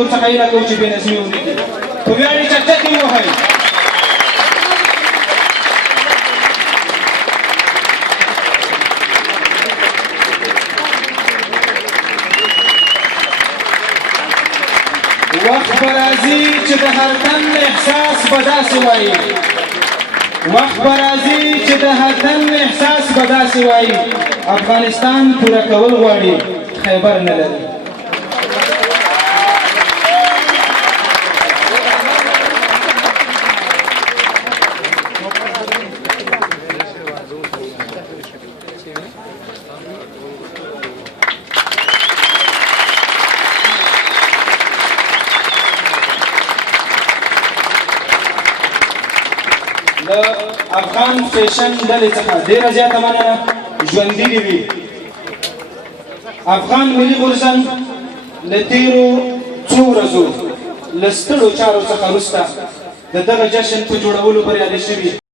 ورڅخه هیله کوو چې بې نظمي ونه کړي په ویاړ یې چکچکې ووهئ وخت به راځي چې د هر تن احساس به داسې وایي وخت به راځي چې د هر تن احساس به داسې وایي افغانستان پوره کول غواړي خیبر نه لري د افغان فیشن ډلې څخه ډېره زیاته مننه ژوندي دې وي افغان ملي غورځنګ له تېرو څو ورځو له سترو چارو څخه وروسته د دغه جشن په جوړولو بریالي شوي